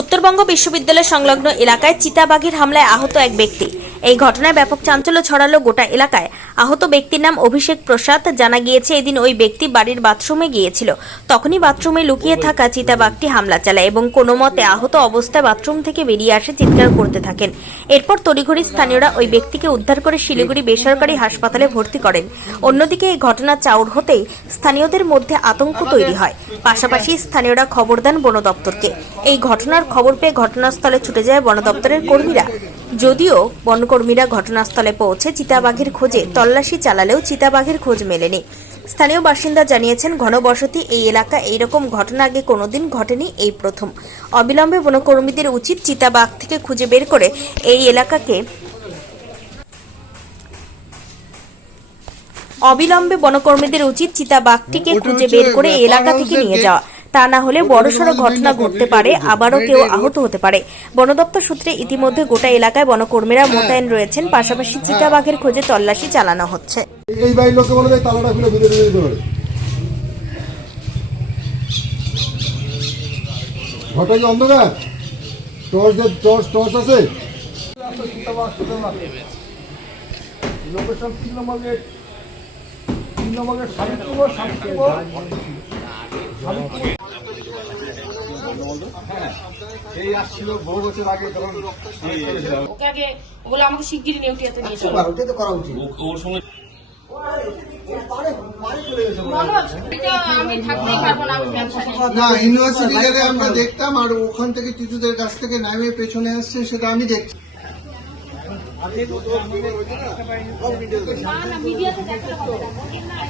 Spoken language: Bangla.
উত্তরবঙ্গ বিশ্ববিদ্যালয় সংলগ্ন এলাকায় চিতাবাঘের হামলায় আহত এক ব্যক্তি। এই ঘটনায় ব্যাপক চাঞ্চল্য ছড়ালো গোটা এলাকায়। আহত ব্যক্তির নাম অভিষেক প্রসাদ। জানা গিয়েছে, এদিন ওই ব্যক্তি বাড়ির বাথরুমে গিয়েছিল। তখনই বাথরুমে লুকিয়ে থাকা চিতাবাঘটি হামলা চালায় এবং কোনো মতে আহত অবস্থায় বাথরুম থেকে বেরিয়ে আসে চিৎকার করতে থাকেন। এরপর তড়িঘড়ি স্থানীয়রা ওই ব্যক্তিকে উদ্ধার করে শিলিগুড়ি বেসরকারি হাসপাতালে ভর্তি করেন। অন্যদিকে এই ঘটনা চাউর হতেই স্থানীয়দের মধ্যে আতঙ্ক তৈরি হয়। পাশাপাশি স্থানীয়রা খবর দেন বন দপ্তরকে এই ঘটনার খবর পেয়ে ঘটনাস্থলে ছুটে যায় বন দপ্তরের কর্মীরা। যদিও বনকর্মীরা ঘটনাস্থলে পৌঁছে চিতাবাঘের খোঁজে তল্লাশি চালালেও চিতাবাঘের খোঁজ মেলেনি। স্থানীয় বাসিন্দা জানিয়েছেন ঘনবসতি এই এলাকা এইরকম ঘটনা আগে কোনোদিন ঘটেনি এই প্রথম। অবিলম্বে বনকর্মীদের উচিত চিতাবাঘ থেকে খুঁজে বের করে এই এলাকাকে অবিলম্বে বনকর্মীদের উচিত চিতাবাঘটিকে খুঁজে বের করে এই এলাকা থেকে নিয়ে যাওয়া। তা না হলে বড়সড় ঘটনা ঘটতে পারে আবারও কেউ আহত হতে পারে। বন দপ্তর সূত্রে ইতিমধ্যে গোটা এলাকায় বনকর্মীরা মোতায়েন রয়েছেন পাশাপাশি চিতাবাঘের খোঁজে তল্লাশি চালানো হচ্ছে। এই বাড়ির লোককে বলে তালাটা খুলে ভিতরে ঢুকে দিতে পারে। কি অন্ধকার? টর্চ টর্চ টর্চ আছে? লোকেশন তিন নম্বর গেট। তিন নম্বর গেট সাবিত্রপুর সাবিত্রপুর এই আসছিল বহু বছর আগে তখন ওকে আগে বলে আমাকে শিগগিরই নেউটিয়াতে নিয়ে চলো। মনোজ, এটা আমি থাকতেই পারব না ইউনিভার্সিটি গেলে আমরা দেখতাম আর ওখান থেকে টিচুদের কাছ থেকে নামে পেছনে আসছে সেটা আমি দেখছি। না,